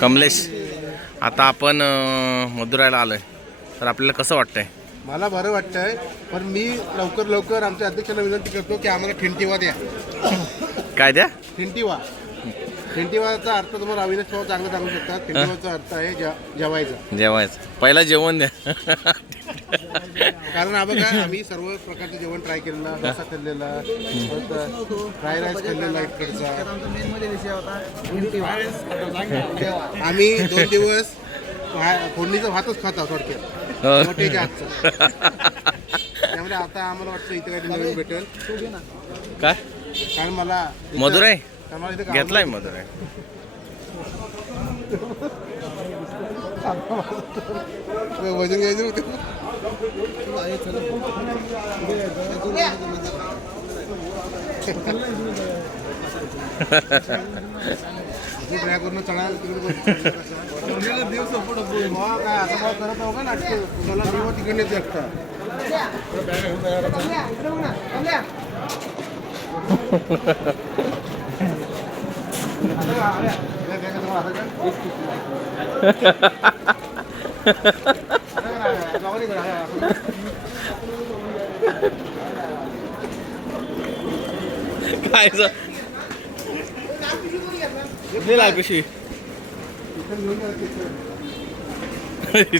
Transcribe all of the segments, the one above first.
कमलेश, आता आपण मदुरायला आलोय, तर आपल्याला कसं वाटतंय? मला बरं वाटतंय, पण मी लवकर आमच्या अध्यक्षांना विनंती करतो की आम्हाला ठिंटीवा द्या. काय द्या? ठिंटीवा. ठिंटीवाचा अर्थ तुम्हाला अविनाश भाऊ चांगलं सांगू शकतात. ठिंटीवाचा अर्थ आहे जेवायचा. जेवायचं. पहिला जेवण द्या. कारण बघा, आम्ही सर्व प्रकारचं जेवण ट्राय केलेलं, डोसा खाल्लेला, फ्राय राईस खाल्लेला इकडचा. आम्ही 2 दिवस फोडणीचा भातच खात आहोत थोडक्यात, मोठ्याच्या हातचा. त्यामुळे आता आम्हाला वाटतं इथे काहीतरी नवीन भेटेल. काय? कारण मला मदुराई घेतलाय. मदुराई वजन घ्यायचं होतं. ट्राय करून चढा दिवस काय असं करत आहो का नाटक तुम्हाला दिवस तिकडे एकटा. काय पिशवी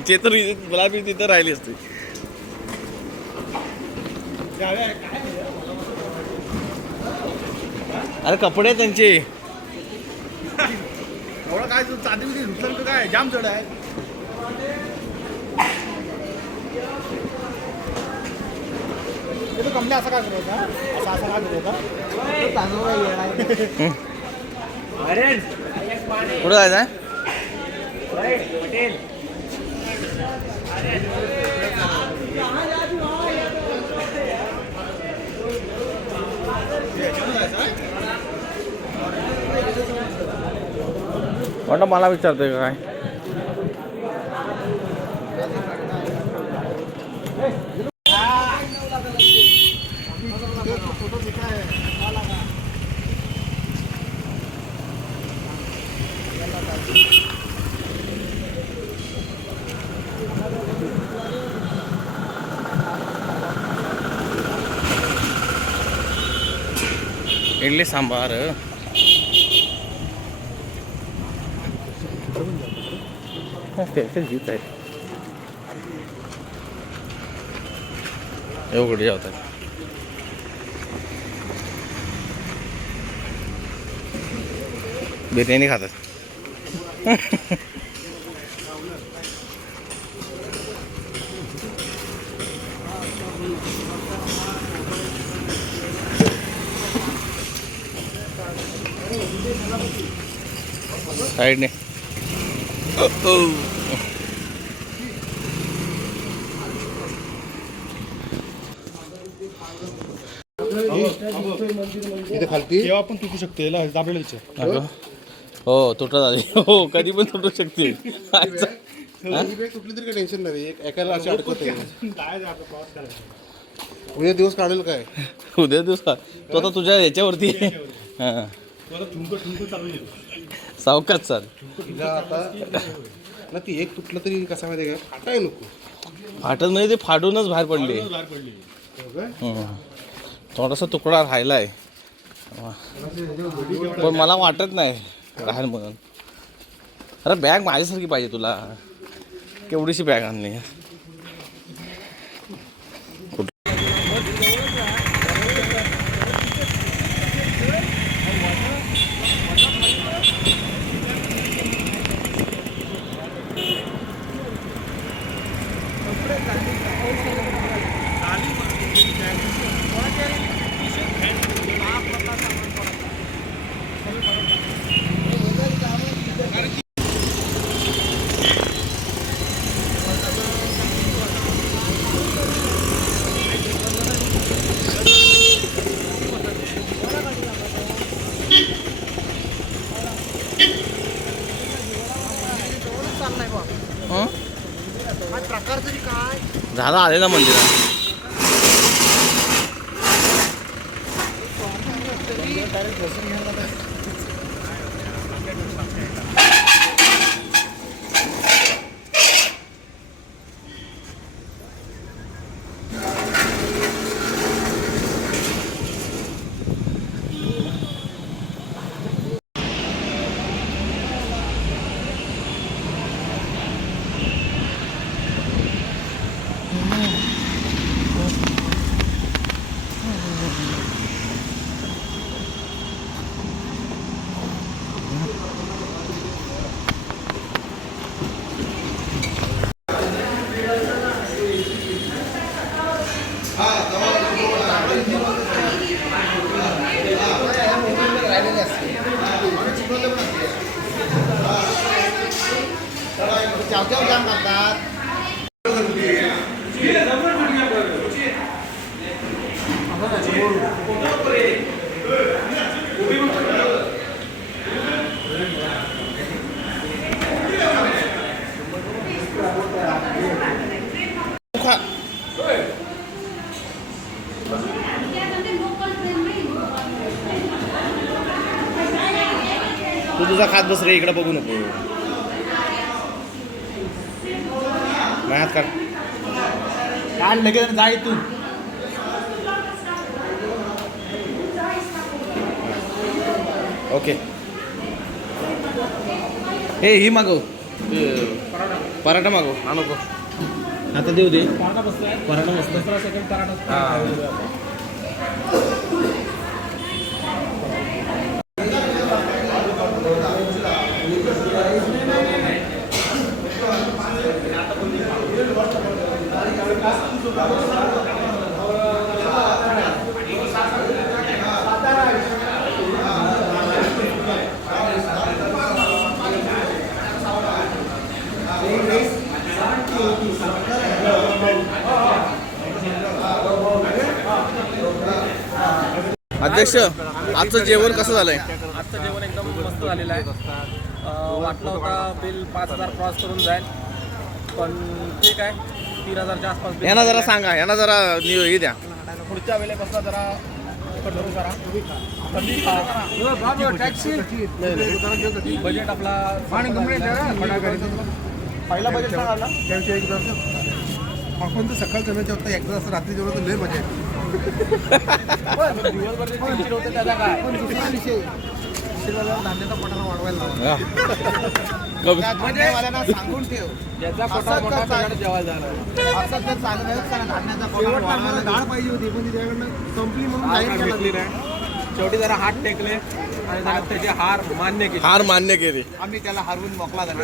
ते तर मला बी तिथं राहिली असते. अरे कपडे त्यांचे एवढं काय चांदी धुतलं काय जाम चढ आहे. कमले असं काय करत असं काय कुठं जायचं? वाटतं मला विचारतोय काय? इडली सांबार घेत आहे. एवढे जेवतात. बिर्याणी खातात. साइडने इथे खालती तेव्हा पण तुटू शकते याला दाबलेलं विचार. हो तुटत आली. हो कधी पण तुटू शकते. ही बॅग कुठली तरी काही टेन्शन नाही. एकाला अशी अडकत उद्या दिवस काढेल काय? उद्या दिवस तो आता तुझ्या याच्यावरती हां सावकाश चाल. आता ना ती एक तुटलं तरी कसा माहिती आहे का, फाटाय नको. फाटत म्हणजे ते फाटूनच बाहेर पडले. थोडासा तुकडा राहिलाय पण मला वाटत नाही राहील म्हणून. अरे बॅग माझ्यासारखी पाहिजे तुला. केवढीशी बॅग आणली? झालं आले ना मंदिरात. गावच्या जाम करतात. तू तुझा खात बस रे, इकडे बघू नको. माझ्यात काढ. काढ लगेच जा इथून. ओके. हे ही मागव, पराठा मागव. हा नको, आता देऊ दे. पराठा बसलाय. पराठा मस्त. दुसरा सेकंड पराठा. अध्यक्ष, आजचं जेवण कसं झालंय? आजचं जेवण एकदम मस्त झालेलं आहे. वाटलं होता बिल 5,000 क्रॉस करून जाईल, पण ठीक आहे, 3,000च्या आसपास बिल. यांना जरा सांगा, यांना जरा हे द्या. पुढच्या वेळेपासून जरा कंट्रोल करा. बजेट आपला पहिला बजेट सांगा. आपण तर सकाळ जेवण जेवता एकदा असं रात्री जेवण तर लय मजा येते. दिवसभर जे टेन्शन होतं त्याचा काय. पण दुसरा विषय धान्याचा पठार वाढवायला लावा. धान्यवाल्यांना सांगून ठेव, ज्याचा कोटा मोठा त्याच्याकडे जेवायला जाणार. असं जर चांगलं धान्याचा पठार वाढवायला डाळ पाहिजे होती, पण तिच्याकडनं संपली म्हणून हार जाहीर भेटली केलं. नाही. शेवटी जरा हात टेकले आणि जरा त्याचे हार मान्य केले. हार मान्य केली. आम्ही त्याला हरवून मोकला झाला.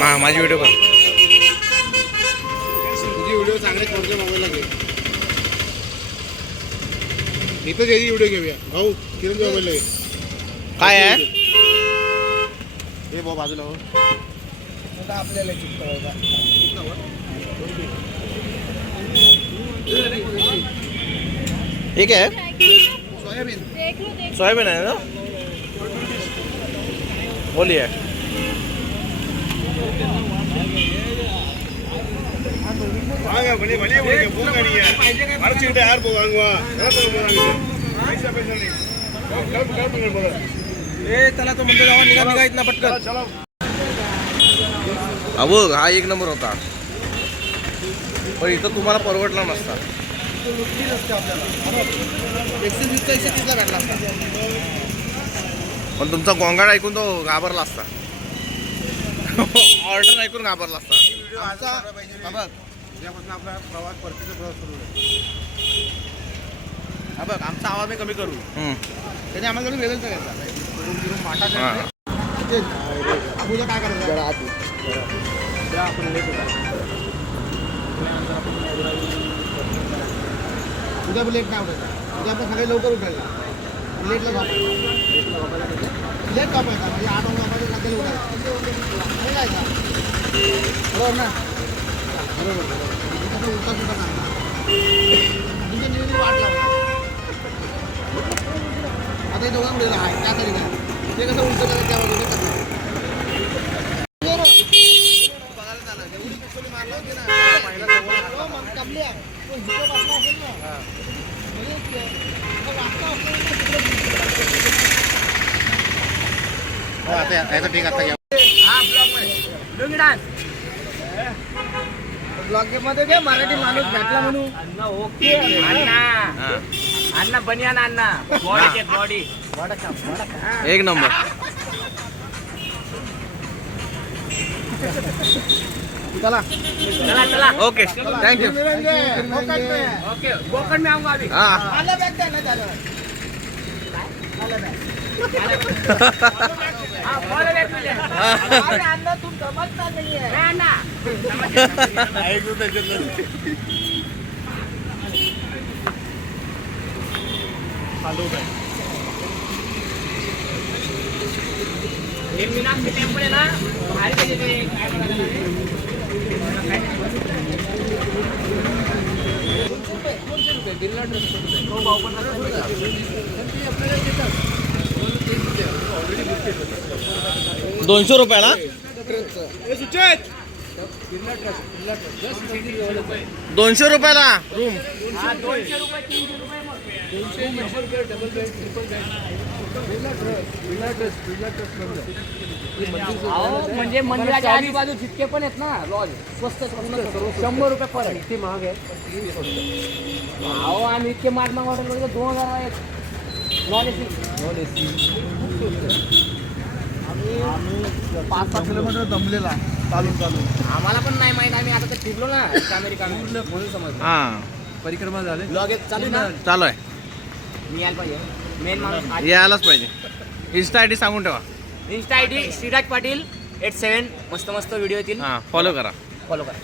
हा, माझी व्हिडिओ कर. तुझी व्हिडिओ चांगले कोणत्या मोबाईलला घे. इथं त्याची व्हिडिओ घेऊया. भाऊ किरण मोबाईलला घे. काय आहे? हे भाऊ बाजूला हो. आपल्याला हे काय आहे? सोयाबीन. सोयाबीन आहे ना? बोलिये. त्याला तो म्हणतो जावा, निघा इथनं पटकन. अहो, हा एक नंबर होता, पण इथं तुम्हाला परवडला नसता. 120ला भेटला असता. पण तुमचा गोंगाट ऐकून तो घाबरला असता. ऑर्डर ऐकून घाबरला असता. उद्यापासून आपला प्रवास परतीचा प्रवास सुरू आहे. हा बघ, आमचा आवाज मी कमी करू. त्याने आम्हाला वेगळंच करायचं. माटा हां. उद्या काय करायचं? उद्या लेट नाही उठायचं. उद्या आपण सगळे लवकर उठायचं. लेटला झोपायचं. लेट झोपायचा म्हणजे 8 वाजता लागेल उठायचं. नाही जायचं. बरोबर ना? बरोबर. कसं उलटा सुद्धा नाही. तुमच्या नियोजन वाट लावणार. आता हे दोघांना उडेल आहे त्या तरी काय ते कसं उलटं झालं त्या बाजूने कसं बघायला चाललं एवढी पिस्तोली मारलं होती ना पहिला मग कमली आहे तो हिशोब आपला असेल ना म्हणजे वाचता हो आता याचा ठीक आता घ्या हा ब्लॉग डान्स ब्लॉग मध्ये दे मराठी माणूस भेटला म्हणून. अण्णा ओके. अण्णा बनियान अण्णा बॉडी बॉडी एक नंबर. चला चला चला. Okay, thank you. ओके कोकण में आऊंगा अभी. हां. आलं बॅग द्या ना झालं हाँ फॉलो बैक मिले. अरे अण्णा तुम समझता नहीं है. अण्णा मीनाक्षी टेम्पल आहे ना भारी त्याचे ते काय म्हणाले बिर्ला ड्रेस 200 रुपयाला 200 रुपयाला रूम. 200 रुपये 300 रुपये म्हणजे मंदिराच्या आजूबाजू जितके पण आहेत ना लॉज स्वस्त 100 रुपये पर आहे. ते महाग आहे. अहो आम्ही इतके महात्मा हॉटेल 2000 आहेत नॉन एसी. आम्ही 5-6 किलोमीटर दमलेला चालून आम्हाला पण नाही माहित. आम्ही आता तर फिरलो ना अमेरिका म्हणून समजलं. हा परिक्रमा झाले. ब्लॉग चालू ना चालू आहे. मी यायला पाहिजे मेन माणूस. यायलाच पाहिजे. इन्स्टा ID सांगून ठेवा. Insta ID Shriraj Patil 87. मस्त मस्त व्हिडिओ येतील. हा फॉलो करा. फॉलो करा.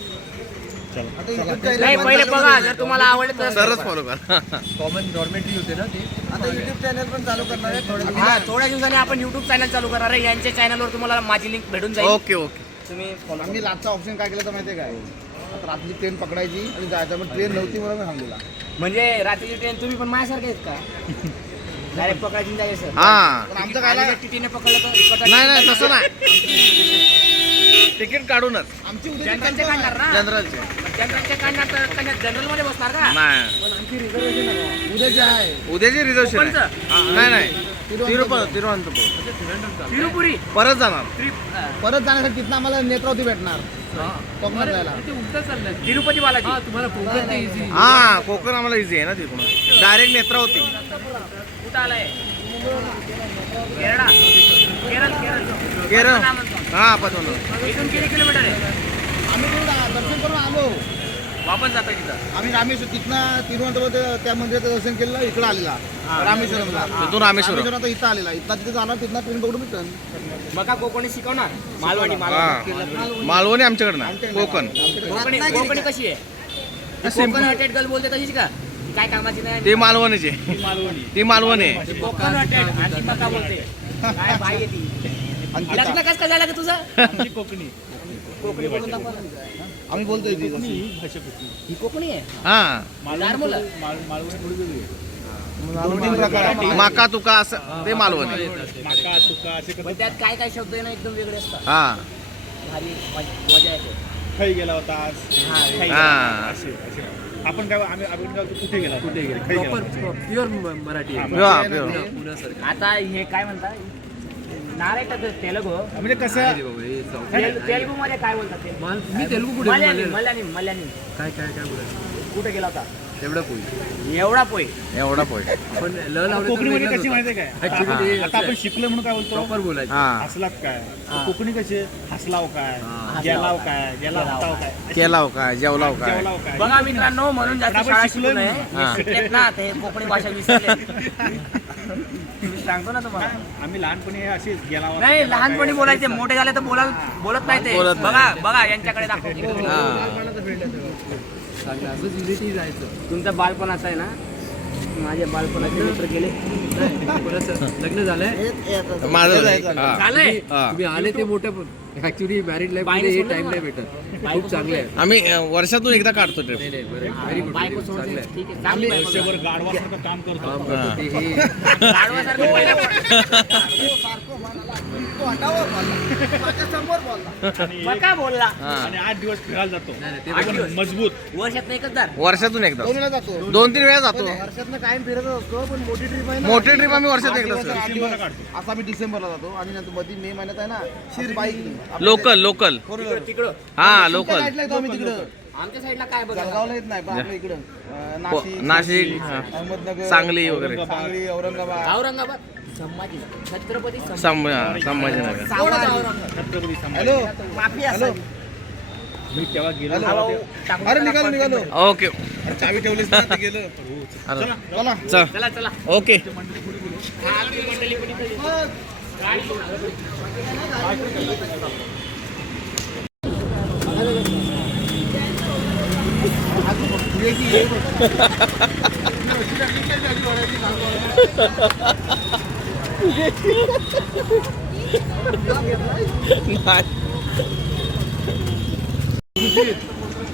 आता YouTube channel नाही बंद पहिले झालं बघा होतं. जर तुम्हाला आवडलं तर तरच फॉलो करा. कॉमन गव्हर्नमेंट होते ना ते. आता YouTube चॅनल पण चालू करणार आहे थोड्या हा थोड्या दिवसांनी आपण युट्यूब चॅनल चालू करणार आहे. यांच्या चॅनलवर तुम्हाला माझी लिंक भेटून जाईल. Okay okay. तुम्ही follow आम्ही लास्टचा ऑप्शन काय केलं तर माहिती आहे काय आता रात्री ट्रेन पकडायची आणि जायचं पण ट्रेन नव्हती म्हणून मी थांबलेला. म्हणजे रात्रीची ट्रेन तुम्ही पण माझ्यासारखे आहेत का डायरेक्ट पकडायची नाही जायचं. हा पण आमचं काय झालं? टीटीने पकडलं तर इकडचं नाही नाही तसं नाही. तिकीट काढूनच आमची उद्या जनरलचे काढणार ना. जनरलचे जनरलचे काढणार तर जनरल मध्ये बसणार का. नाही. पण आमची रिझर्वेशन आहे. उद्या जे आहे उद्याची रिझर्वेशन आहे. कोकणचं? हा, नाही नाही तिरुवनंतपुर तिरुपुरी परत जाणार. परत जाण्यासाठी तिथनं आम्हाला नेत्रावती भेटणार कोकणात जायला. तिरुपती बालाजी. हा कोकण आम्हाला इझी आहे ना तिथून डायरेक्ट नेत्रावती. कुठं आलाय केरळा. केरळ केरळ केरळ पद्मनाभ म्हणतो. हा पद्मनाभ. इथून किती किलोमीटर आहे. आम्ही तिकडे दर्शन करून आलो. वापस जाता तिथं. आम्ही रामेश्वर तिथनं तिरुवनंतपुर त्या मंदिराचं दर्शन केलं इकडं आलेला रामेश्वरमला. तिथून रामेश्वरम. आता इथं आलेला इथं तिथे जाणार तिथनं ट्रेन पकडून रिटर्न. मग का कोकणी शिकवणार मालवणी हा मालवणी आमच्याकडे नाही. कोकण कोकणी कोकणी कशी आहे. कोकण हॉटेड गर्ल बोलते तशीच का काय कामाची नाही. ते मालवणीचे. ती मालवणी आहे. कोकण हॉटेड आणि मका बोलते काय बाई आहे ती. लग्न कसं काय झालं का तुझं. कोकणी. कोकणी बोलून दाखव. आम्ही बोलतोय ती ही कोकणी आहे. हा चार मुलं. दोन-तीन प्रकार आहेत. माका तुका असं ते मालवणी. माका तुका असे पण त्यात काय काय शब्द आहे ना एकदम वेगळे असतात. हा भारी मजा येते. खाई गेला होता. हा आपण काय आम्ही कुठे गेला प्युअर मराठी आहे. प्युअर. आता हे काय म्हणतात नारायण तेलगू म्हणजे कसं तेलगू मध्ये काय बोलतात ते. मी तेलुगू कुठे मल्यानी मल्यानी मल्यानी काय काय काय बोलायचं कुठे गेला होता. एवढा पोई एवढा पोय. एवढा पोय. आपण कोकणीमध्ये कशी माहिती आहे काय आता आपण शिकलो म्हणून काय बोलतो प्रॉपर बोलायचं. हा हसलात काय कोकणी कसे हसलाव काय गेलाव काय गेला होताव काय केलाव काय जेवलाव काय. जेवलाव काय. बघा मित्रांनो म्हणून जास्त आपण शाळा शिकलोय शिकलोय हा. शिकलेत ना ते कोकणी भाषा विसरले. मी सांगतो ना तुम्हाला. आम्ही लहानपणी अशीच गेलाव नाही लहानपणी बोलायचे मोठे झाले तर बोलत नाही ते. बोलत नाही. बघा बघा यांच्याकडे दाखव. हा तुमचं बालपण असं आहे ना माझ्या बालपणाचे मित्र गेले. लग्न झालंय माझं झालं. हा. झालंय. हा. तुम्ही आले ते मोठे ऍक्च्युली मॅरिड लाईफ मध्ये हे टाइम नाही भेटत. खूप चांगले आहे. आम्ही वर्षातून एकदा काढतो ट्रिप. Very good. बायको सोडून ठीक आहे चांगली बायको. वर्षभर गाढवासारखं काम करतो. हा. गाढवासारखं पहिलं मग काय बोलला. हा. आणि 8 दिवस फिरायला जातो. आठ ते दिवस. पण मजबूत. वर्षात एकच दार. वर्षातून एकदा 2 वेळा जातो. 2-3 वेळा जातो. वर्षातनं कायम फिरत असतो पण मोठी ट्रिप आहे ना. मोठी ट्रिप आम्ही वर्षात एकदा असतो. 8 डिसेंबरला दिवस. काढतो. आता आम्ही डिसेंबरला जातो आणि नंतर मध्ये मे महिन्यात आहे ना शिरबाई लोकल लोकल. तिकडं हा लोकल. आम्ही तिकडं आमच्या साईडला काय बघा. जळगावला येत नाही पण आपल्या इकडं नाशिक नाशिक, हा. अहमदनगर सांगली वगैरे. सांगली औरंगाबाद औरंगाबाद संभाजी छत्रपती संभाजीनगर. छत्रपती संभाजी. हॅलो माफी हॅलो असावी. मी तेव्हा गेलो. अरे निघालो निघालो ओके. अरे चावी ठेवलीस ना ते गेलं अरे. चला चल. चला चला. ओके. हा, आपली मंडळी पण इथे येईल.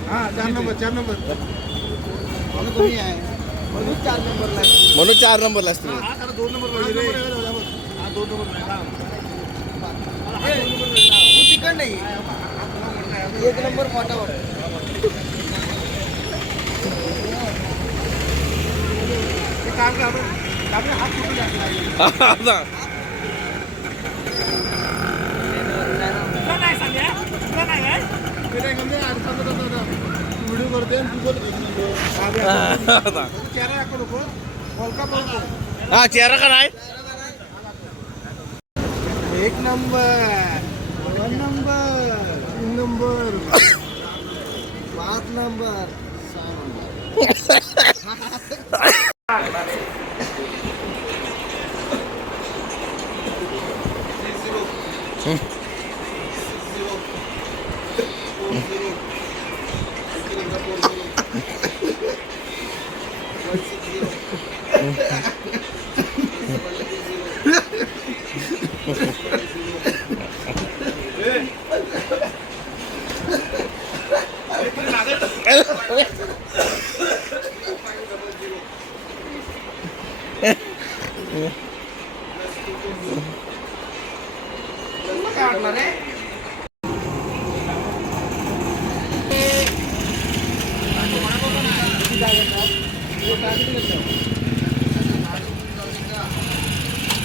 हा 4 नंबर म्हणून तुम्ही आहे म्हणून 4 नंबरला आहे. म्हणून 4 नंबरला असतो. हा त्याला 2 नंबर पाहिजे रे. हा 2 नंबर तिकड नाही 1 नंबर मोठा वाटतो. काम का आपण हात कुठे टाकला व्हिडिओ करते चेहरा दाखवू नको बोलका बोलतो. हा चेहरा का नाही 1 number 2 number 3 number 5 number 6 number.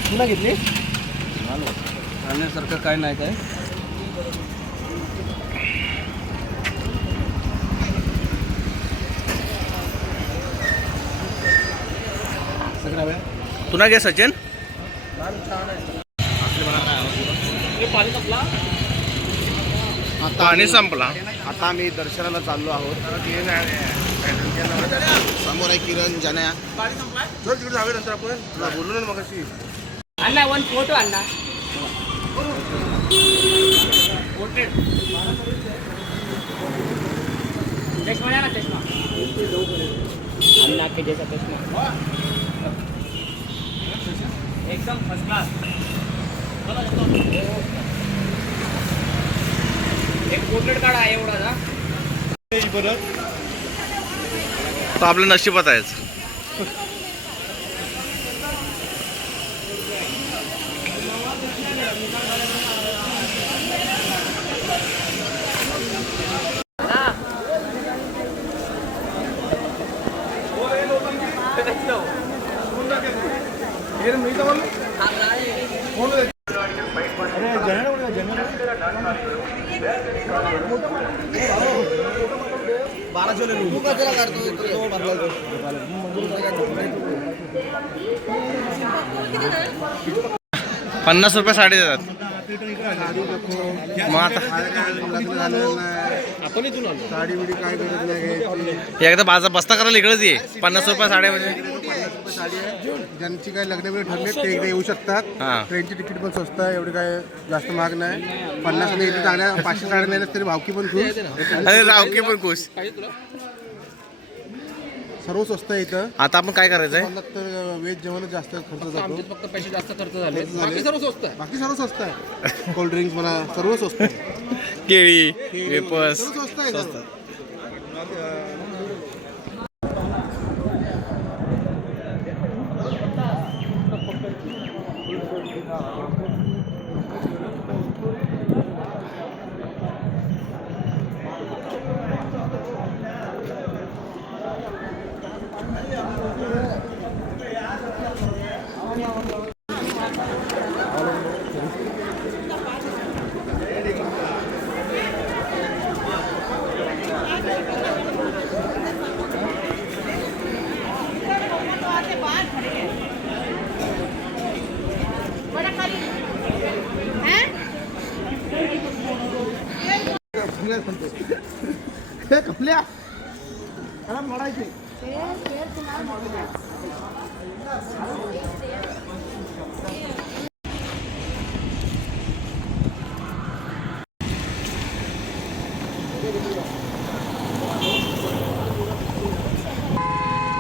पुन्हा घेतली आणण्यासारखं काय नाही काय. तुला घे सचिन. पाणी संपला. आता आम्ही दर्शनाला चाललो आहोत. समोर आहे किरण जन्या. नंतर आपण तुला बोललो ना मगाशी. अण्णा 1 फोटो अण्णा. चष्मा द्या ना चष्मा. अण्णा के जैसा चष्मा एकदम फर्स्ट क्लास. एक पोर्ट्रेट काढा एवढा ना. तो आपल्या नशिबात आहेच. तू कशाला काढतो 50 रुपये साडी देतात. मग आता साडी बिडी काय करत नाही. एकदा बाजार बस्ता करायला इकडेच ये. 50 रुपये साड्या म्हणजे 50 रुपये साडी आहे. ज्यांची काय लग्न बिग्न ठरले ते एकदा येऊ शकतात. हा. ट्रेनची तिकीट पण स्वस्त आहे. एवढी काय जास्त महाग नाही. 50 ने इथे जाण्या 500 साड्या नेल्यास तरी भावकी पण खूप. अरे रावके पण खुश. सर्व स्वस्त आहे इथं. आता आपण काय करायचंय? मला तर व्हेज जेवणच जास्त खर्च जातो. फक्त पैसे जास्त खर्च झाले. बाकी सर्व स्वस्त आहे. बाकी सर्व स्वस्त आहे. कोल्ड्रिंक्स म्हणा सर्व स्वस्त आहे. केळी वेपर्स सर्व स्वस्त आहे सर्व. कपल्या लढायचे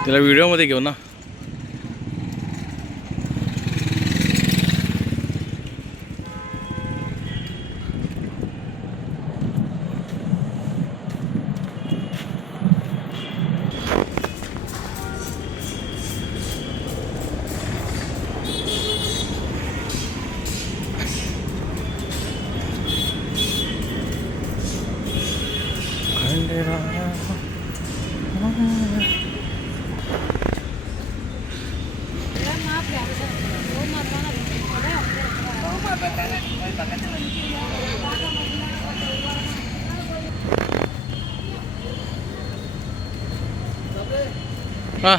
तिला व्हिडिओमध्ये घेऊ ना. हा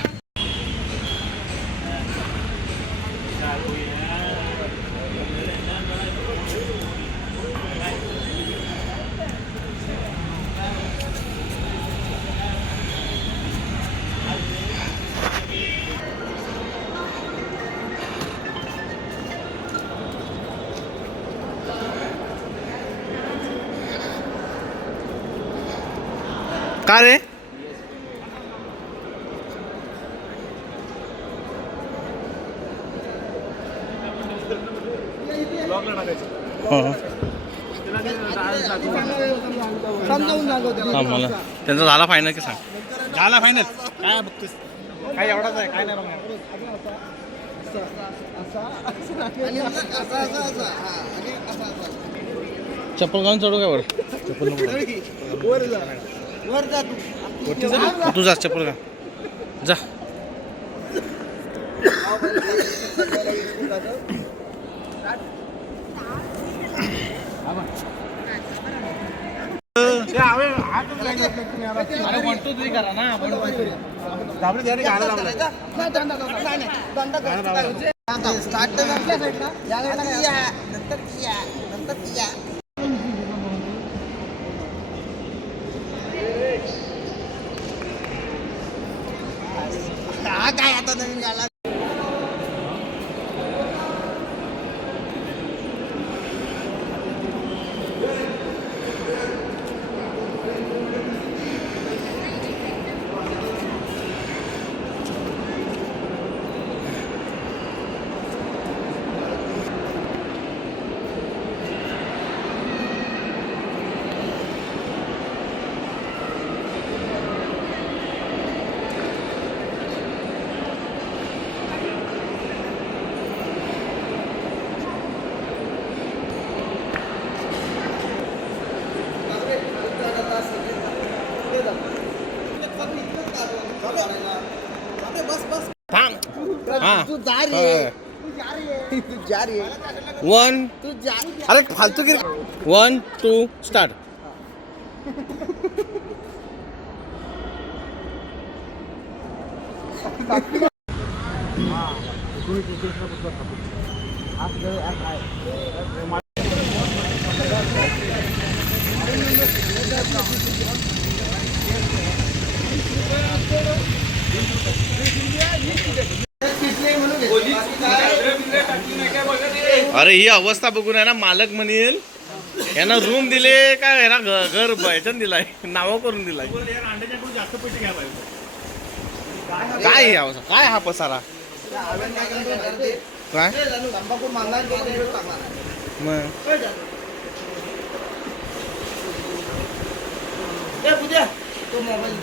का रे समजावून सांगतो हा मला त्यांचा झाला फायनल की सांग. झाला फायनल काय बघतोस काय एवढाच आहे काय नाही बघणार आणि असा असा असा असा हा आणि असा असा चप्पल घालून चढू काय वर वर जा वर जा तू तू जा चप्पल घाल जा. अरे 1 2 3 करा ना दाबले द्या रे गाणं लावलं स्टार्ट तर आपल्या साईडला या साईडला या नंतर या नंतर या हा काय आता नवीन गाला हा तू जा रे तू जा रे 1 तू जा अरे फालतू की 1 2 स्टार्ट. अरे ही अवस्था बघून आहे ना मालक म्हणेल यांना रूम दिले काय यांना घर ह्याच्यात दिलाय नाव करून दिलाय. जास्त पैसे घ्या पाहिजे काय ही अवस्था काय हा पसारा काय तंबाखू मागणार मग तो मोबाईल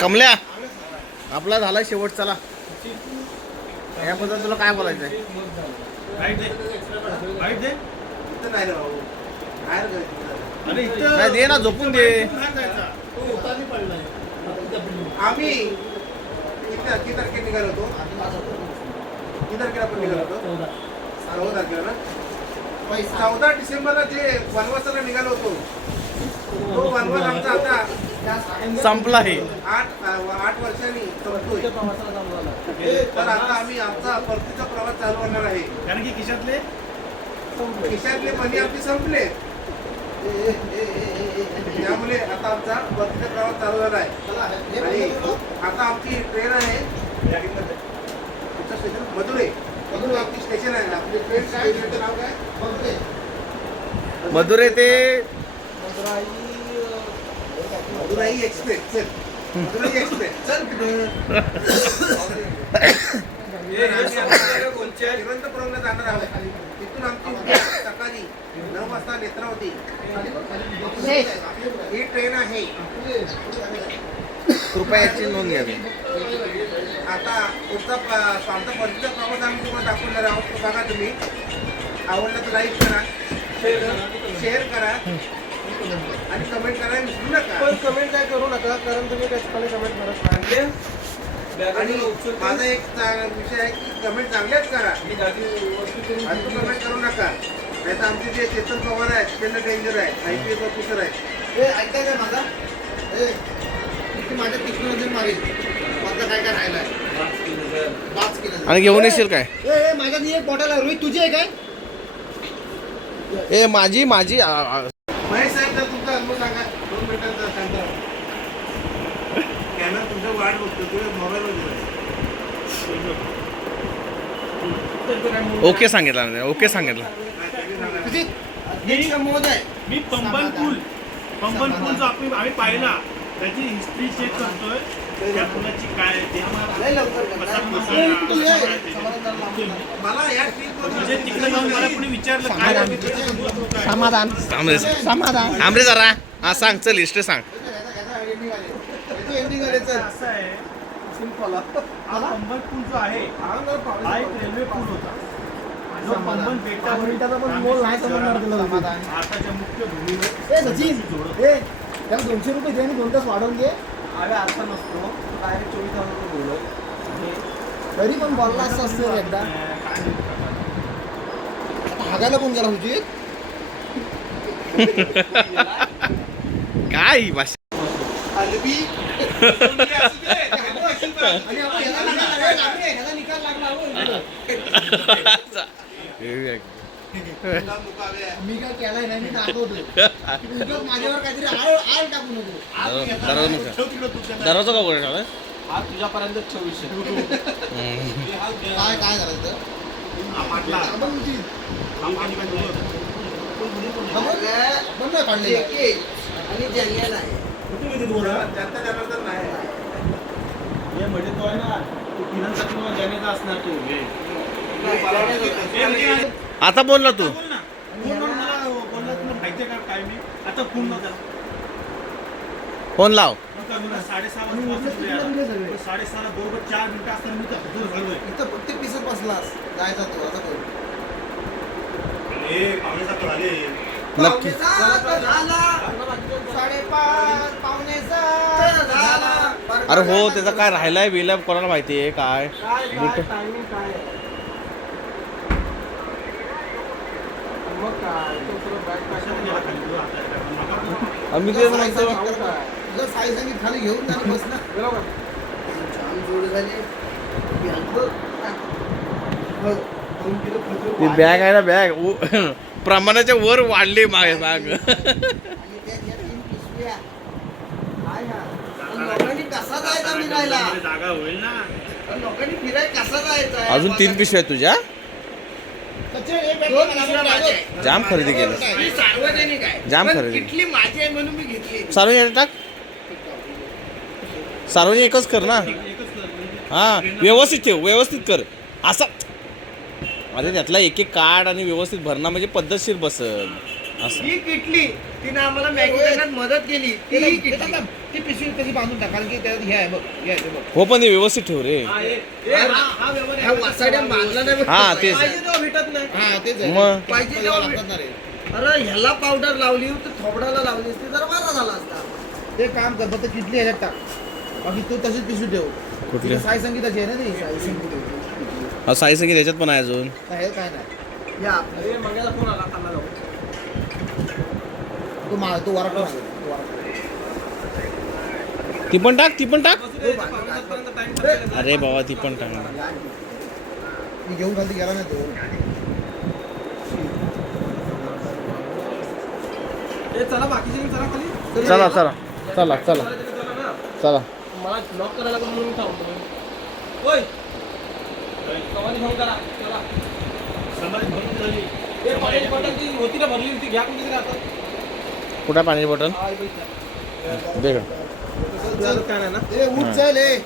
कमल्या आपला झाला शेवट. चला याबद्दल तुला काय बोलायचंय. राईट दे राईट दे नाही रे भाऊ अरे नाही दे ना झोपून दे. आम्ही किती तारखेला निघालो होतो किती तारखेला आपण निघालो होतो 14 तारखेला ना 14 डिसेंबरला जे वनवासाला निघालो होतो तो वनवास आमचा आता संपला हे 8 वर्षांनी संपतोय. तर आता आम्ही आमचा परतीचा प्रवास चालू करणार आहे कारण की खिशातले मनी आमचे संपले त्यामुळे आता आमचा परतीचा प्रवास चालू झाला आहे. आणि आता आमची ट्रेन आहे स्टेशन मधुरे आपली स्टेशन आहे. आपली ट्रेन स्टेशनचं नाव काय मधुरे ते मदुराई एक्सप्रेस चल मदुराई एक्सप्रेस चल तिरुवनंतपुरमला जाणार आहोत. तिथून आमची उद्या सकाळी 9 वाजता नेत्रावती ही ट्रेन आहे. कृपया याची नोंद घ्यावी. आता पुढचा आमचा परतीचा प्रवास आम्ही तुम्हाला दाखवणार आहोत. तो बघा तुम्ही आवडला तर लाईक करा शेअर करा आणि कमेंट करायला विसरू नका. पण कमेंट काय करू नका कारण तुम्ही त्याच्याकडे कमेंट करत नाही. आणि माझा एक विषय आहे की कमेंट चांगल्याच करा. फालतू कमेंट करू नका. नाही तर आमचे जे चेतन पवार आहेत त्यांना डेंजर आहे, IPS ऑफिसर आहेत. हे ऐकताय काय माझा? माझ्या तिकडून मारेल माझं काय काय राहिलंय. आणि घेऊन येशील काय? माझ्यात एक बॉटल आहे. रोहित तुझी आहे काय? ए माझी महेश साहेब तर तुमचा अनुभव सांगा. 2 मिनिटांचा सांगा. कॅमेरा तुमचा वाट बघतो. तुम्ही मोबाईल ओके सांगितलं ना, ओके सांगितलं. मी पंबन पूल जो आम्ही पाहिला त्याची हिस्ट्री चेक करतोय. त्या पुलाची काय आहे ते कसा मला या म्हणजे तिकडे जाऊन मला कोणी विचारलं काय समाधान थांबरे समाधान. थांबरे जरा. हा सांग, चल हिस्ट्री सांग. असं आहे सिंपल. हा पंबन पूल जो आहे हा एक रेल्वे पूल होता जो पंबन बेटावरील भारताच्या मुख्य भूमीवर सचिन त्याला 200 रुपये दे आणि 2 तास वाढवून घे. अरे अर्थ नसतो डायरेक्ट 24,000 रुपये बोललो. तरी पण बोलला असं असतं एकदा. आता हागायला कोण गेला तुझी? काय ही भाषा? अलबी निकाल लागला. मी काय केलाय नाही. मी दाखवतो माझ्यावर काहीतरी आळ टाकू नको. दरवाजा का उघडा? हा तुझ्यापर्यंत 2400. काय काय झालं तर बंद काढले आणि जंगल आहे. म्हणजे तो आहे ना तू किरणसाठी किंवा जाण्याचा असणार तू आता बोल ना तू. बोल ना मला बोलला तुला माहिती आहे का काय मी आता फोन नव्हता फोन लाव. 6:30 साडेसहाला बरोबर 4 मिनिटं असताना मी तर हजूर झालोय. इथं प्रत्येक पिसत बसलास जायचा तो आता कोण पाहुणेसारखं झाले. नक्की. 5:45 अरे हो, त्याचा काय राहिलाय बिलाय कोणाला माहिती आहे काय? बुट टायमिंग काय आहे? मग काय तो तुला बॅग आम्ही तेच म्हणतो. तुला साई सांगित खाली घेऊन जाणं बस ना. छान जोड झाले. ती बॅग आहे ना, बॅग प्रमाणाच्या वर वाढली मागे माग. लोकांनी कसा जायचा फिरायला? जागा होईल ना. लोकांनी फिरायला कसा जायचा? अजून 3 पिशव्या आहेत तुझ्या. जाम खरेदी केलं. सार्वजनिक आहे. जाम पण खरेदी. किटली माझी आहे म्हणून मी घेतली. सार्वजनिक टाक. सार्वजनिक एकच कर ना. हा व्यवस्थित ठेव, व्यवस्थित कर. असा अरे त्यातला एक एक कार्ड आणि व्यवस्थित भरणा म्हणजे पद्धतशीर बसल असं. ही किटली तिने आम्हाला मॅगी करण्यात मदत केली. ती किटली ती पिशवी तशी बांधून टाक कारण की त्यात हे आहे बघ, हे आहे ते बघ. हो पण ते व्यवस्थित ठेव रे. ह्या वासाड्या बांधला नाही बघ. हा तेच. पाहिजे तेव्हा भेटत नाही. हा तेच आहे. मग पाहिजे तेव्हा लागतात ना रे. अरे ह्याला पावडर लावली तर थोबडाला लावली असती जरा बरा झाला असता. ते काम कर फक्त किटली ह्याच्यात टाक. बाकी तू तशीच पिशवी ठेव. कुठली? साई संगीताची आहे ना ती साई संगीत. हा साई संगीत याच्यात पण आहे अजून. हे काय नाही या अरे मंग्याचा फोन आला खाल्ला जाऊ. तू वारा ती पण टाक, ती पण टाक. टाइम अरे बाबा ती पण टाक. मी घेऊन खाली गेला नाही तो. चला बाकीचे चला खाली. चला चला चला चला चला. मला लॉक करायला पण म्हणून थांबतो. होय कमानी फोन करा. चला समाधी भरून झाली. हे पाण्याची बॉटल ती होती ना भरली होती घ्या कुठे आता. कुठं आहे पाण्याची बॉटल? दे का. काय नाही ना ए उठ चल ए.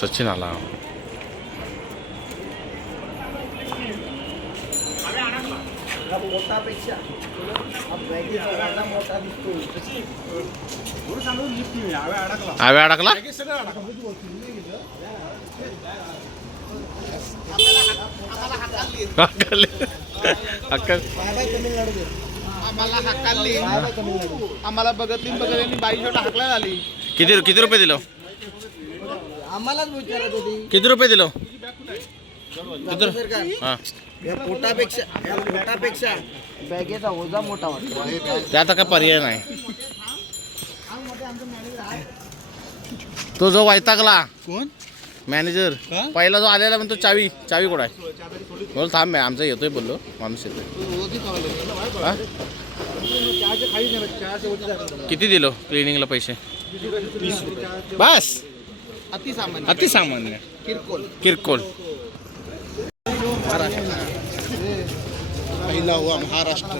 सचिन आला. मोठापेक्षा मोठा दिसतो. थोडं सांगून लिफ्ट नाही हव्या अडकला. आव्या अडकला. सगळं अडकलं. अक्कल आम्हाला हाकालली, आम्हाला बघतली बाई शेवट हाकला झाली. किती रुपये दिलो? आम्हालाच विचारत होती किती रुपये दिलो? हा या पोटापेक्षा बॅगेचा ओझा मोठा वाटतो. ते आता काय पर्याय नाही. तो जो वैतागला कोण मॅनेजर पहिला जो आलेला म्हणतो चावी कुठं आहे? बोल थांब आमचा येतोय बोललो माणूस येतोय. हा? किती दिलो क्लिनिंगला पैसे? बस अति सामान्य किरकोळ. पहिला हुआ महाराष्ट्र.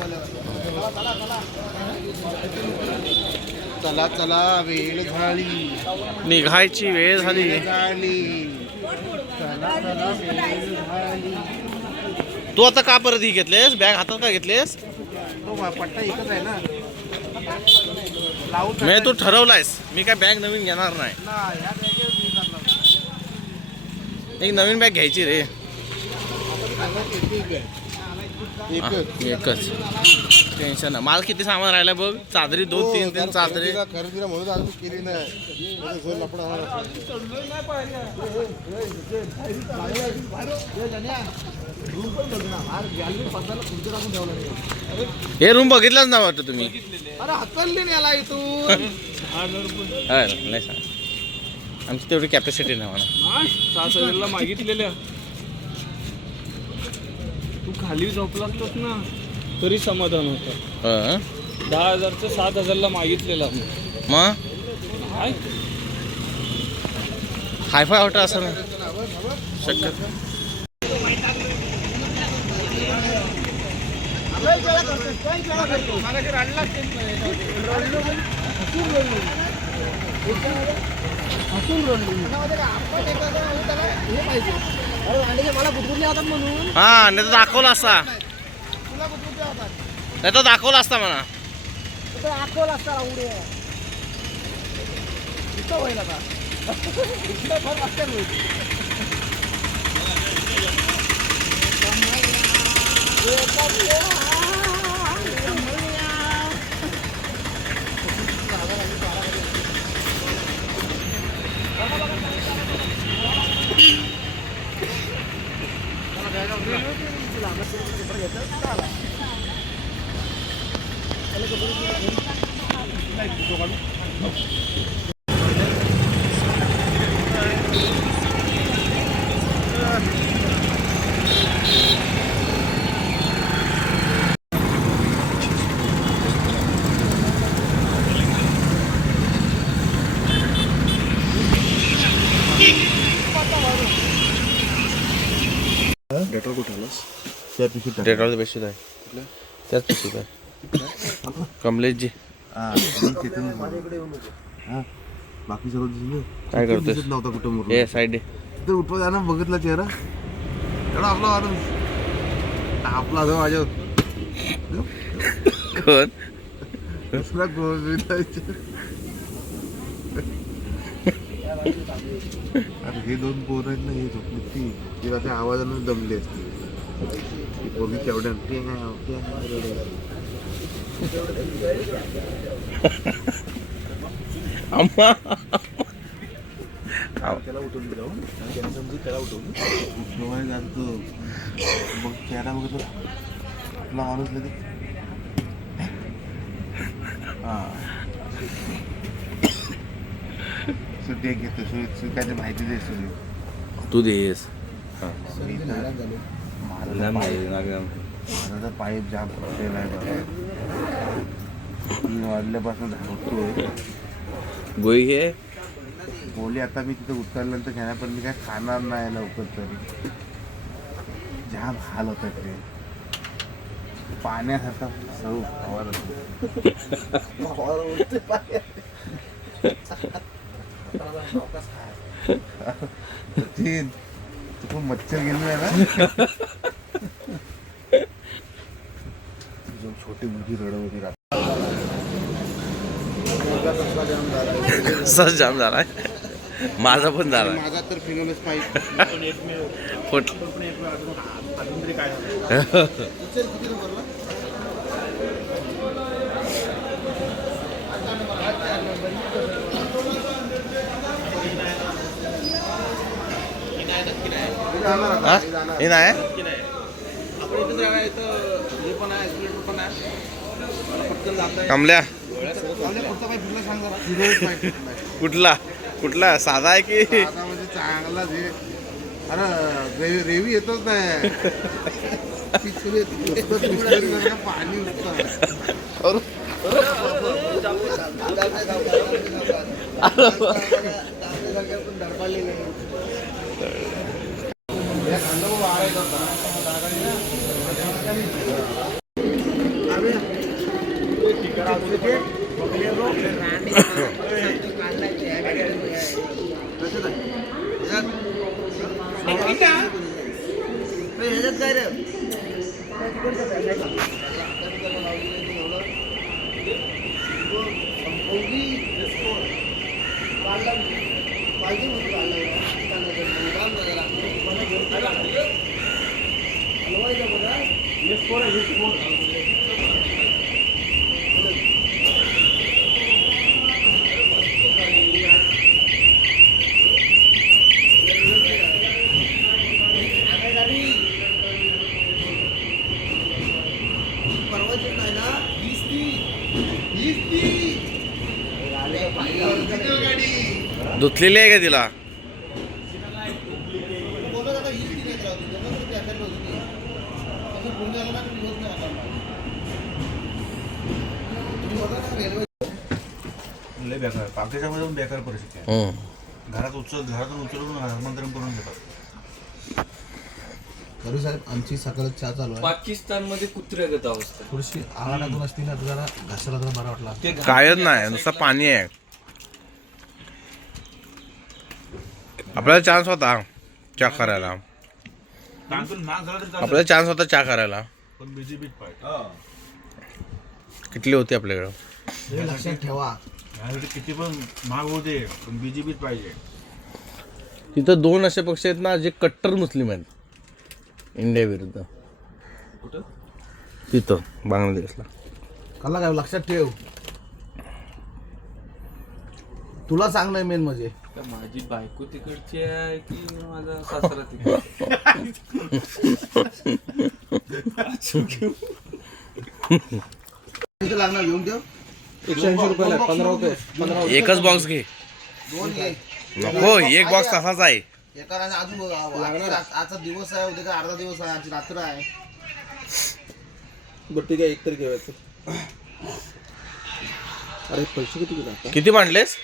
चला चला वेळ झाली, निघायची वेळ झाली. तू आता का परत ही घेतलेस बॅग हातात का घेतलेस? तो पट्टा एकच आहे ना. मी तू ठरवलायस मी काय बॅग नवीन घेणार नाही. एक नवीन बॅग घ्यायची रे. एकच टेन्शन नाही. माल किती सामान राहिला बघ. चादरी 2-3 चादरी. खरेदीला म्हणून अजून केली नाही. हे रूम बघितलाच ना वाटतं तुम्ही? अरे हकलली नाही आला इथून. नाही सांग आमची तेवढी कॅपॅसिटी नाही म्हणा. 6,000ला मागितलेल्या तू खाली झोपला असतोस ना तरी समाधान होतं. 10,000चं 7,000ला मागितलेला मग काय हायफाय हॉटेल असं ना शक्यत. मला बुटबुटले होतात म्हणून हा नाही तर दाखवला असता. तुला बुटबुटले होतात नाही तर दाखवला असता म्हणा. आखवला असता उडे इथं होईल आता. इकडे फरक असते डेटॉल कुठे आलास? त्या पिशवीत टाक. डेटॉल बेस्ट आहे त्याच पिशवीत आहे. कमलेशजी बाकी सर्व दिसले. काय करतोय? दिसत नव्हता कुठं मुरलं. ए साईड तर उठवा जाणं बघितला चेहरा एवढा आपला माणूस आपला जो माझ्या कोण दुसरा कोण अरे हे 2 पोरं आहेत ना हे झोपली ती त्या आवाजानं दमली असते. पोरगी केवढ्या अम्मा त्याला उठवून दिलं आणि त्याला समजून त्याला उठवून जातो. मग चेहरा बघितला आपला माणूस लगेच सुट्टी घेतो सुकायची माहिती दे सुरू तू देस. माझा पाईप जाम फुटलेला आहे. मी वाढल्यापासून धावतोय. गोळी घे. बोली आता मी तिथे उतरल्यानंतर घ्या पण मी काय खाणार नाही लवकर तरी. जाम हाल होतात ते पाण्यासारखा सर्व फवार चुकून मच्छर गेले ना. छोटी मुलगी रडत होती सच जाम झालाय. माझा पण झाला माझा तर फिनोलेस पाईप पण एकमेव फुट पण एकमेव अजून तरी काय झालं किती नंबरला हा? हे नाही की नाही आपण इथं जागा इथं हे पण आहे एक्सिलेटर पण आहे मला पटकन जाता येईल. कमल्या आपल्या पुढचा पाईप फिरला सांग जरा फिनोलेस पाईप कुठला कुठला साधा आहे की आता म्हणजे चांगलाच हे अरे रेवी येतच नाही पिचुरी येते. नुसतं पिचुरी जर का पाणी उठतं धुतलेली आहे का तिला लय बेकार पाकिस्तानमध्ये पण बेकार परिस्थिती आहे घरातून उचलून हस्तांतरण करून घेतात तरी साहेब आमची सकाळ चहा चालू आहे पाकिस्तान मध्ये कुत्र्यागत अवस्था थोडीशी आघाडातून असती ना तर जरा घासाला जरा बरा वाटला ते कायच नाही नुसतं पाणी आहे आपल्याला चान्स होता चहा करायला तांतून नाक झाला तरी चालतं. आपल्याला चान्स होता चहा करायला पण बीजेपीत पाहिजे किटली होती आपल्याकडं हे लक्षात ठेवा यासाठी किती पण महाग होते पण बीजेपीत पाहिजे तिथं दोन असे पक्ष आहेत ना जे कट्टर मुस्लिम आहेत इंडिया विरुद्ध कुठं तिथं बांगलादेशला कला काय लक्षात ठेव तुला सांग नाही मेन म्हणजे का माझी बायको तिकडची आहे की माझा सासरा तिकडे किती लागणार घेऊन ठेव 180 रुपयाला 15 रुपये एकच बॉक्स घे दोन घे नको एक बॉक्स तसाच आहे एका अजून आजचा दिवस आहे उद्या काय अर्धा दिवस आहे आजची रात्र आहे बरं ठीक आहे एक तरी घेवायचं अरे पैसे किती गेले आता किती मांडलेस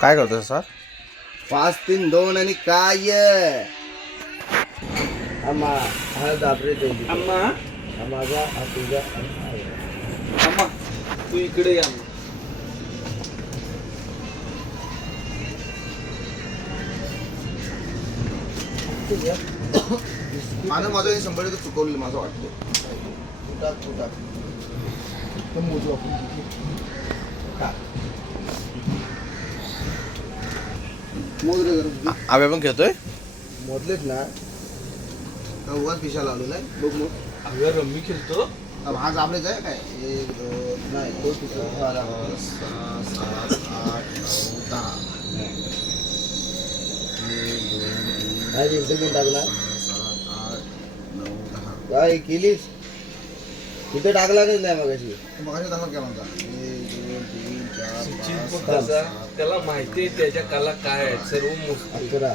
काय करतोस सर 5 3 2 आणि काय आम्हा हा दाबरे देऊ अम्मा माझा हा तुझा अम्मा तू इकडे या माझं हे 100 टक्के चुकवलेलं माझं वाटतं तुटात पण मोजू आपण मोजले जरा आम्ही पण घेतोय मोजलेत ना उगाच पिशा लावलेला आहे बघ मग अगं रम्मी खेळतो अब हा जाबलेच आहे काय 1 2 नाही 2 पिशा 6 7 8 9 10 1 2 3 टाकला 7 8 9 10 काय केलीस तिथे टाकला नाही मगाशी तसा केला होता 1 2 3 4 5 6 त्याला माहिती आहे त्याच्या कला काय आहेत सर्व मुस्त 11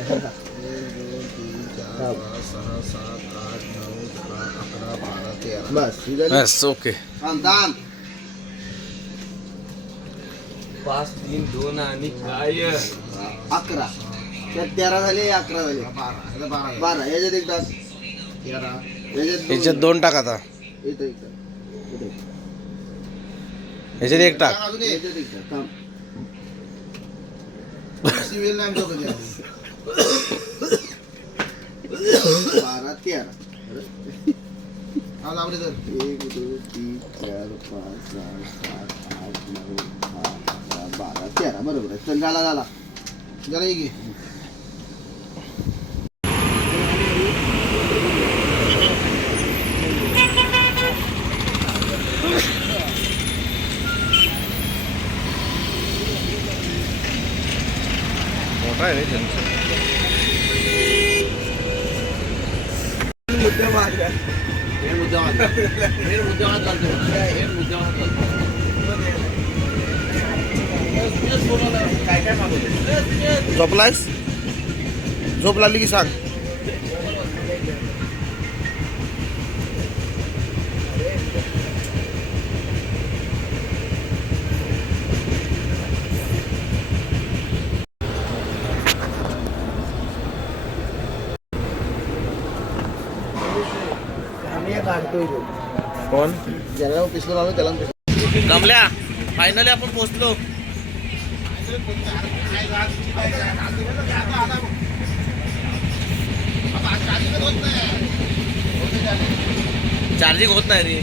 1 2 3 4 5 6 7 8 9 10 11 12 13 बस बस ओके दान 5 3 2 आणि काय 11 त्यात 13 झाले 11 झाले 12 याच्यात एक टाक 13 याच्यात 2 टाक आता इथं इथं याच्यात 1 टाक अजून याच्यात एक टाक थांब अशी वेळ नाही आमच्या कधी आली. 12 13 हा हा लावले तर 1 2 3 4 5 6 7 8 9 10 11 12 13 बरोबर आहे. चल झाला जरा ये घे. मोठा आहे रे त्यांचं. झोपलायस? झोप लागली की सांग. आम्ही काढतोय कोण? ज्याला पिस्तूल आलो त्याला पिस्तूल. कमल्या, फायनली आपण पोहोचलो. चार्जिंग होत नाही रे.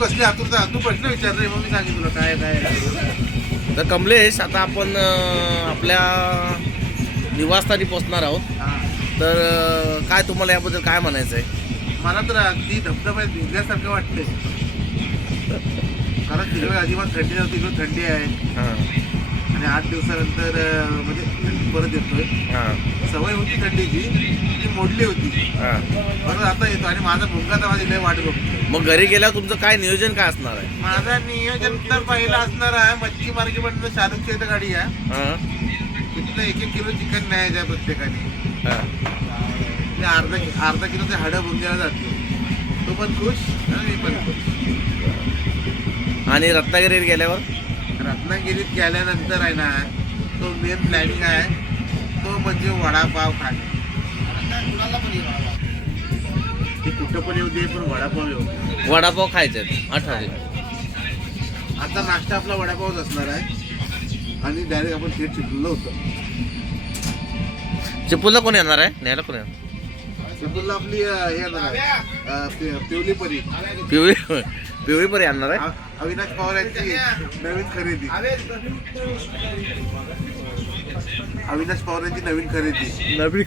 कसली आतुरता. तू प्रश्न विचार रे, मग मी सांगेन तुला काय काय. तर कमलेश, आता आपण आपल्या निवासस्थानी पोहोचणार आहोत. तर काय तुम्हाला याबद्दल काय म्हणायचं आहे? मला तर अगदी धबधब्यात भिजल्यासारखं वाटतंय. कारण तिकडे अजिबात थंडी नव्हती, इकडे थंडी आहे. हां आणि 8 दिवसानंतर म्हणजे थंडी परत येतोय. हां सवय होती थंडीची, ती मोडली होती, हां. परत आता येतो. आणि माझा मुलगा तर माझी लय वाट बघतो. मग घरी गेल्यावर तुमचं काय नियोजन काय असणार आहे? माझं नियोजन तर पहिलं असणार आहे, मच्छी मार्केटमधनं शाहरुखची इथं गाडी आहे. हां तिथनं 1-1 किलो चिकन न्यायचं आहे प्रत्येकाने. हां. ते अर्धा किलोचे हाडं बुंद्याला जातो. तो पण खुश आणि मी पण खुश. आणि रत्नागिरीत गेल्यावर रत्नागिरीत गेल्यानंतर आहे ना, तो मेन प्लॅनिंग आहे तो म्हणजे वडापाव खाणे. ते कुठं पण येऊ दे, पण वडापाव येऊ. वडापाव खायचे आहेत 18. आता नाश्ता आपला वडापावच असणार आहे. आणि डायरेक्ट आपण थेट चिपळूणला होतो. चिपळूणला कोण येणार आहे? न्यायला कोण येणार? चिपळूणला आपली हे येणार आहे, पिवली परी. पिवळी परी आणणार आहे. अविनाश पवार यांची नवीन खरेदी. अविनाश पवार यांची नवीन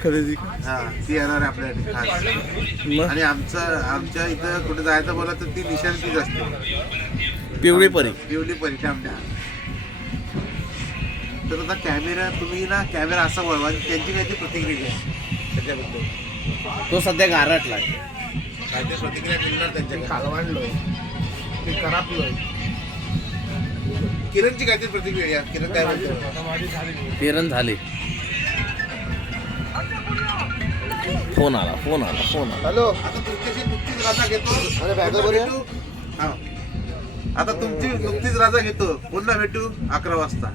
खरेदी. हा, ती येणार आहे आपल्यासाठी खास. मग आणि आमच्या इथं कुठे जायचं बोला तर ती निशांतीच असते, पिवळी परी. पिवली परी टामड्या. तर आता कॅमेरा तुम्ही ना कॅमेरा असा वळवा आणि त्यांची काहीतरी प्रतिक्रिया आहे त्याच्याबद्दल. तो सध्या गारटला आहे. काहीतरी प्रतिक्रिया मिळणार त्यांच्या. कालवांडलोय ते करापलोय. किरणची काहीतरी प्रतिक्रिया या. किरण काय बोलतो? पेरण झाले. फोन आला. हॅलो आता तुमच्याशी नुकतीच गाथा घेतो. अरे बॅगर बरे हा. आता तुमची नुकतीच राजा घेतो. पुन्हा भेटू 11 वाजता.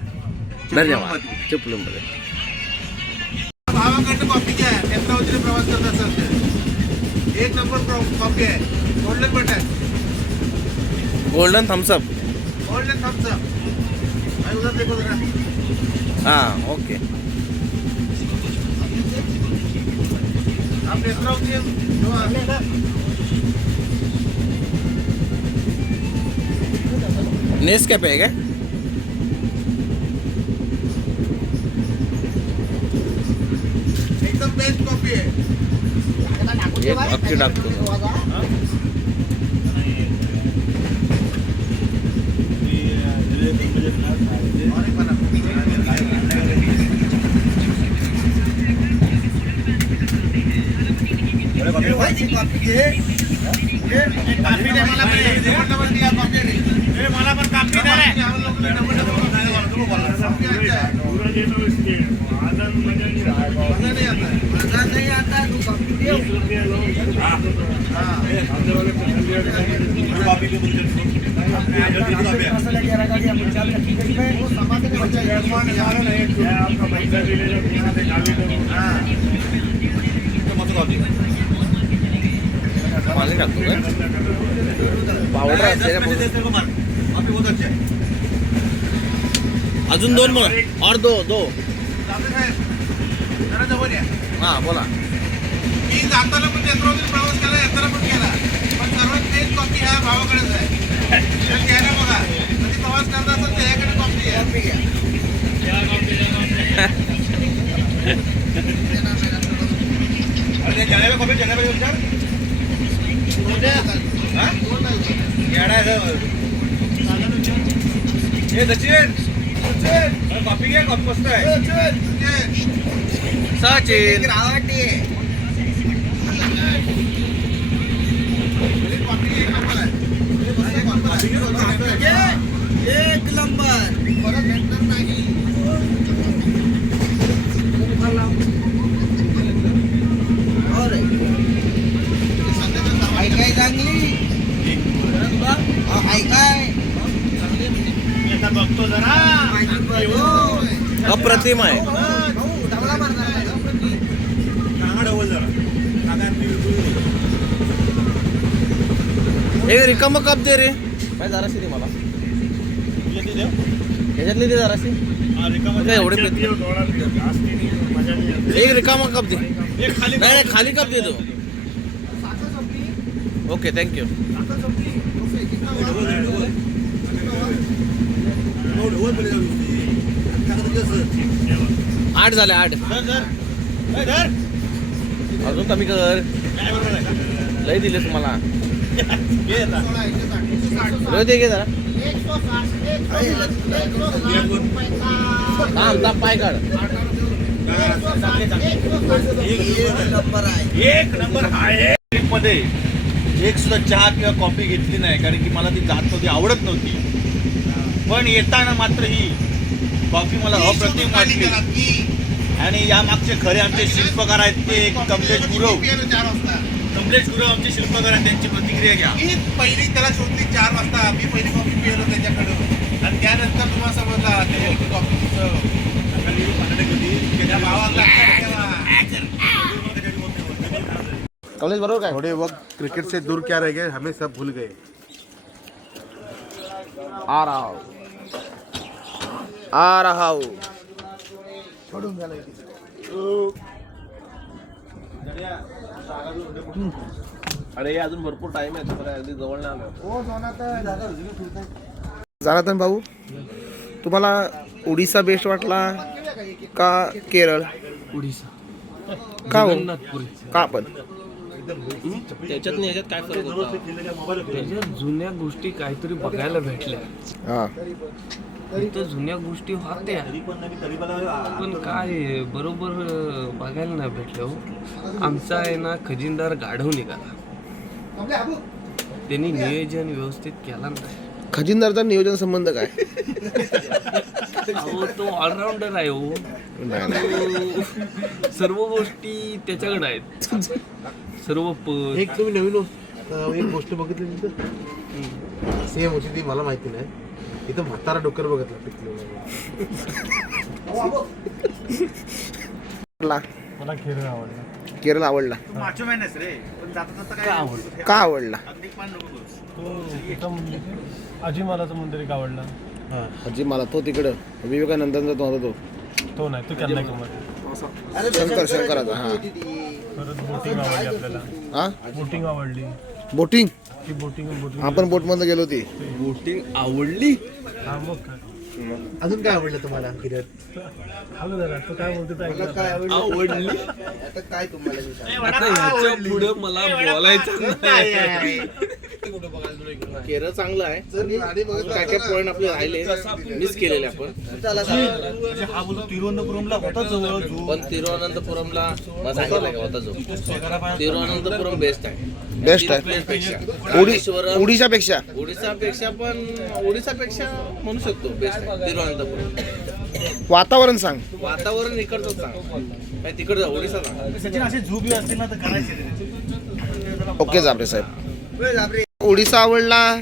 धन्यवाद. चिपळूणमध्ये भावाकडनं कॉफी घ्या. नेत्रावतीने प्रवास करत असाल तर 1 नंबर कॉफी आहे. Golden button, golden Thums Up. Golden Thums Up. आणि उधर देखो जरा. हां ओके. आप नेत्रावती नेसकॅफे आहे काय? एकदम बेस्ट कॉफी आहे. एक अख्खी टाकतो. मला पण कापी पाणी टाकतो काय? पावडर असते रे. अजून 2 म्हणा. और दो. हां बोला. मी जाताना पण नेत्रावतीत प्रवास केला, येताना पण केला. पण सर्वात बेस्ट कॉफी ह्या भावाकडेच आहे. तर घ्यायला बघा. कधी प्रवास करता असेल त्याच्याकडे कॉफी आहे. कॉफी घ्या. कॉफी मस्त आहे. सचिन एक नंबर. परत भेटणार नाही. काय चांगली काय बघतो जरा. अप्रतिम आहे. एक रिकामं कप दे रे. काय जराशी दे मला. ह्याच्यातली दे जराशी. काय एवढे पित. एक रिकामा कप दे. नाही खाली कप दे दो. Okay thank you. 8 झाले 8. अजून कमी कर. लय दिले तुम्हाला. दे घे जरा. थांब पाय काढ. एक नंबर आहे. मध्ये एक सुद्धा चहा किंवा कॉफी घेतली नाही, कारण की मला ती जात नव्हती, आवडत नव्हती. पण येताना मात्र ही कॉफी मला अप्रतिम वाटली. आणि या मागचे खरे आमचे शिल्पकार आहेत ते कमलेश गुरव. कमलेश गुरव आमचे शिल्पकार आहेत. त्यांची प्रतिक्रिया घ्या. पहिली त्याला शोधली 4 वाजता. मी पहिली कॉफी पिलो त्याच्याकडं. आणि त्यानंतर तुम्हाला समजला कॉफी कॉलेज बरोबर काय? थोड़े वक्त क्रिकेट से दूर क्या रह गए, हमें सब भूल गए. आ रहा हूँ. अरे अजून भरपूर टाइम आहे. तर अगदी जवळ नाही आलो. जनार्दन भाऊ, तुम्हाला उडीसा बेस्ट वाटला का केरळ? उडीसा का हो? जगन्नाथपुरी. का पण? त्याच्यात नाही याच्यात काय फरक होता? त्याच्यात जुन्या गोष्टी काहीतरी बघायला भेटल्या. हा, इथं जुन्या गोष्टी होत्या पण काय बरोबर बघायला नाही भेटलं हो. आमचा आहे ना खजिनदार गाढव निघाला. त्यांनी नियोजन व्यवस्थित केला नाही. खजिनदारचा नियोजन संबंध काय? अहो तो ऑलराऊंडर आहे हो. नाही नाही. सर्व गोष्टी त्याच्याकडे आहेत. सर्व एक तुम्ही नवीन एक गोष्ट बघितली तिथं सेम होती ती मला माहिती नाही. इथं म्हातारा डोकर बघितला पिकलेला. मला केरळ आवडला. केरळ आवडला. माचो मॅन आहेस रे, पण जाता जाता काय आवडलं? का आवडला? अगदी पान नको करूस. तो उत्तम अजिमालाचं मंदिर एक आवडला. अजी मला तो तिकडं विवेकानंदांचा तो होता तो नाही, तो कन्याकुमारी. तो शंकराचा. हा परत बोटिंग आवडली आपल्याला. हा बोटिंग आवडली. बोटिंग ती बोटिंग आपण बोटमध्ये गेलो होती. बोटिंग आवडली. हा मग काय अजून काय आवडलं तुम्हाला किरण? हॅलो दादा, तो काय बोलतो ते ऐकलं. आवडली. आता काय तुम्हाला मी सांगू? आता ह्याच्या पुढे मला बोलायचं नाही. केरळ चांगलं आहे. काय काय पॉईंट आपले राहिले मिस केलेले आपण. हा बोलतो तिरुवनंतपुरमला होता जवळ जो. पण तिरुवनंतपुरमला मला सांगितलं का होता जो. तिरुवनंतपुरम बेस्ट आहे. बेस्ट आहे. रामेश्वरम, ओडिशापेक्षा ओडिसापेक्षा म्हणू शकतो बेस्ट आहे तिरुवनंतपुरम. वातावरण सांग. वातावरण इकडचं सांग काय तिकडचं ओडिसा सांग. सचिन असे झू बी असतील ना तर करायचे. ओके जाबरे साहेब. ओडिसा आवडला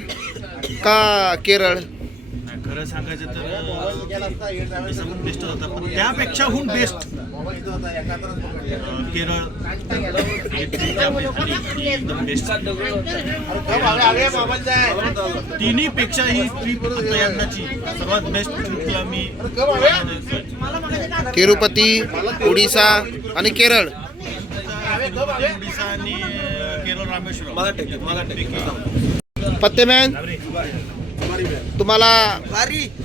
का केरळ? खरं सांगायचं तर ओडिसा पण बेस्ट होता, पण त्यापेक्षाहून बेस्ट केरळ एकदम बेस्ट. तिन्ही पेक्षा ही ट्रिप यंदाची सर्वात बेस्ट ट्रिपला मी तिरुपती, ओडिसा आणि केरळ. ओडिसा आणि केरळ रामेश्वरम. पत्तेमॅन तुम्हाला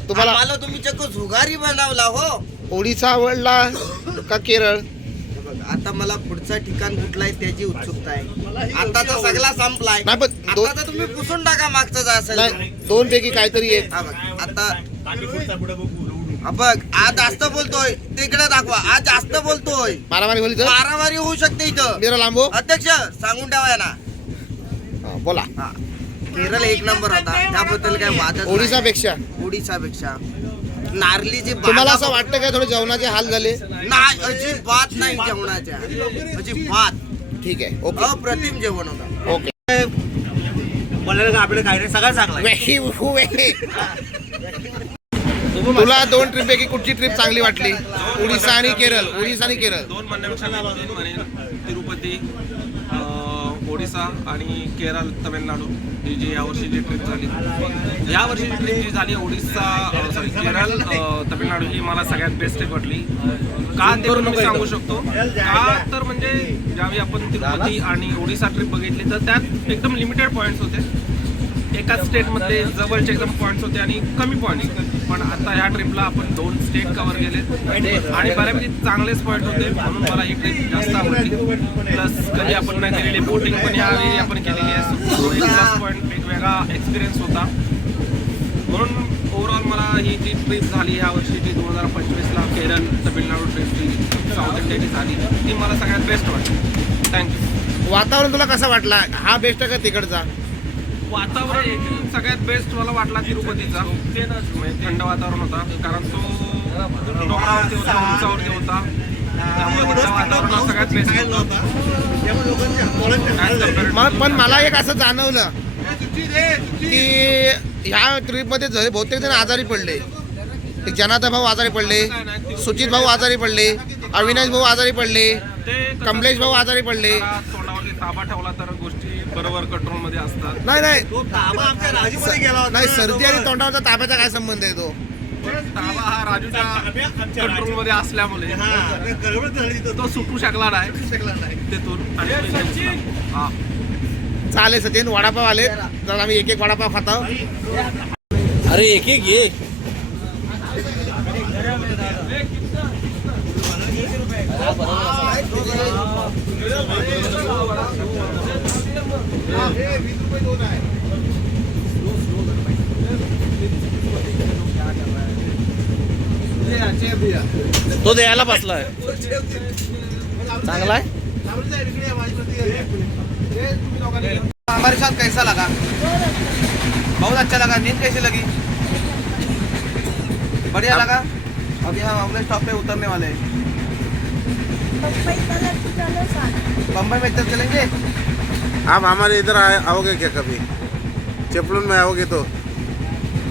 मला तुम्ही चक्क झुगारी बनवला हो. ओडिसा आवडला का केरळ? आता मला पुढचा ठिकाण कुठला आहे त्याची उत्सुकता आहे. आता तर सगळा संपलाय. नाही पण आता तर तुम्ही पुसून टाका मागचं जे असेल ते. नाही, दोन पैकी काहीतरी एक. हा बघ, आता हा बघ, आज जास्त बोलतोय तिकडे दाखवा. आज जास्त बोलतोय, मारामारी होली तर मारामारी होऊ शकते इथं. जरा लांबो. अध्यक्ष सांगून ठेवा ना. बोला. हा, केरळ एक नंबर होता, त्याबद्दल काय वादच नाही. ओडिसापेक्षा ओडिसापेक्षा नारलीची तुम्हाला असं वाटतं का थोडे जेवणाचे हाल झाले? नाही, अजिबात नाही जेवणाच्या, अजिबात. ठीक आहे. ओके अप्रतिम जेवण होता. ओके. बोलायला आपल्याला काय नाही, सगळं चांगलं आहे. तुला दोन ट्रिप पैकी कुठची ट्रिप चांगली वाटली? ओडिसा आणि केरळ. ओडिसा आणि केरळ. दोन म्हणण्यापेक्षा मी तीन म्हणेन. तिरुपती, ओडिसा आणि केरळ, तामिळनाडू ही जी यावर्षीची ट्रिप झाली. यावर्षीची ट्रिप जी झाली ओडिसा केरळ तामिळनाडू ही मला सगळ्यात बेस्ट ट्रिप वाटली. का ते पण मी सांगू शकतो. का तर म्हणजे ज्यावेळी आपण तिरुपती आणि ओडिसा ट्रिप बघितली तर त्यात एकदम लिमिटेड पॉईंट्स होते. एकाच स्टेटमध्ये जवळचे एकदम पॉईंट्स होते आणि कमी पॉईंट्स. पण आता ह्या ट्रिपला आपण 2 स्टेट कव्हर केले आणि बऱ्यापैकी चांगलेच पॉईंट होते, म्हणून मला ही ट्रिप जास्त आवडली. प्लस कधी आपण नाही केलेली बोटिंग पण यावेळी आपण केलेली आहे. एक प्लस पॉईंट, एक वेगळा एक्सपिरियन्स होता. म्हणून ओव्हरऑल मला ही जी ट्रिप झाली ह्या वर्षीची 2025ला केरळ तमिळनाडू ट्रिपची साऊथ इंडियाची झाली ती मला सगळ्यात बेस्ट वाटली. थँक्यू. वातावरण तुला कसा वाटला? हा बेस्ट का तिकडचा? वातावरण सगळ्यात बेस्ट मला वाटला तिरुपतीचा. म्हणजे थंड वातावरण होता, कारण तो डोंगरावरती होता, उंचावरती होता, त्यामुळे तिथलं वातावरण सगळ्यात बेस्ट होतं. पण मला एक असं जाणवलं की ह्या ट्रिपमध्ये बहुतेक जण आजारी पडले. एक जनार्दन भाऊ आजारी पडले, सुजित भाऊ आजारी पडले, अविनाश भाऊ आजारी पडले, कमलेश भाऊ आजारी पडले. तोंडावरती ताबा ठेवला तर गोष्टी बरोबर कंट्रोलमध्ये असतात. नाही गेला नाही, सर्दी आणि तोंडावरचा ताब्याचा काय संबंध आहे? तो ताबा हा राजूच्या कंट्रोलमध्ये असल्यामुळे तो सुटू शकला नाही तिथून. आणि हा चालेल सचिन. वडापाव आले तर आम्ही एक वडापाव खातो. अरे एक एक ये. तो द्यायला बसलाय. चांगला आहे. हमारे साथ कैसा लगा? बहुत अच्छा लगा. नींद कैसी लगी? बढ़िया लगा. अभी हम अगले स्टॉप पे उतरने वाले हैं. बम्बई में इधर चलेंगे. आप हमारे इधर आओगे क्या कभी? चिपळूण में आओगे तो?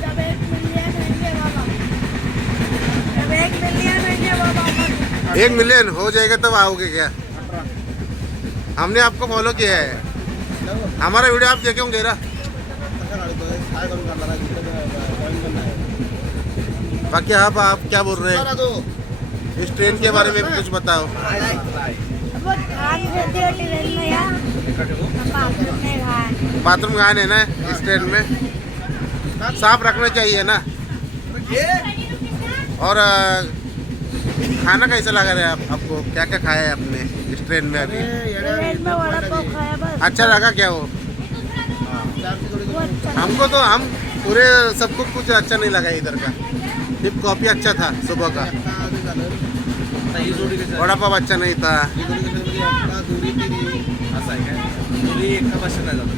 जब 1 मिलियन होंगे बाबा, जब 1 मिलियन होंगे बाबा। 1 मिलियन हो जाएगा तब आओगे क्या? हमने आपको फॉलो किया है, हमारा वीडियो आप देखे होंगे ना? बाकी आप क्या बोल रहे हैं इस ट्रेन के बारे में कुछ बताओ। बहुत घान रहती है ट्रेन में यार, बाथरूम में घान। बाथरूम घान है ना इस ट्रेन में, साफ रखना चाहिए ना। और खाना कैसा लगा रहा है आपको? क्या क्या खाया है आपने इस ट्रेन में अभी? ट्रेन में वड़ा पाव खाया बस। अच्छा लगा क्या वो? वो अच्छा हमको तो हम पूरे सबको कुछ अच्छा नहीं लगा इधर का, सिर्फ कॉफी अच्छा था सुबह का, वड़ा पाव अच्छा नहीं था। असं आहे काय? एका भाषेत नाही जात.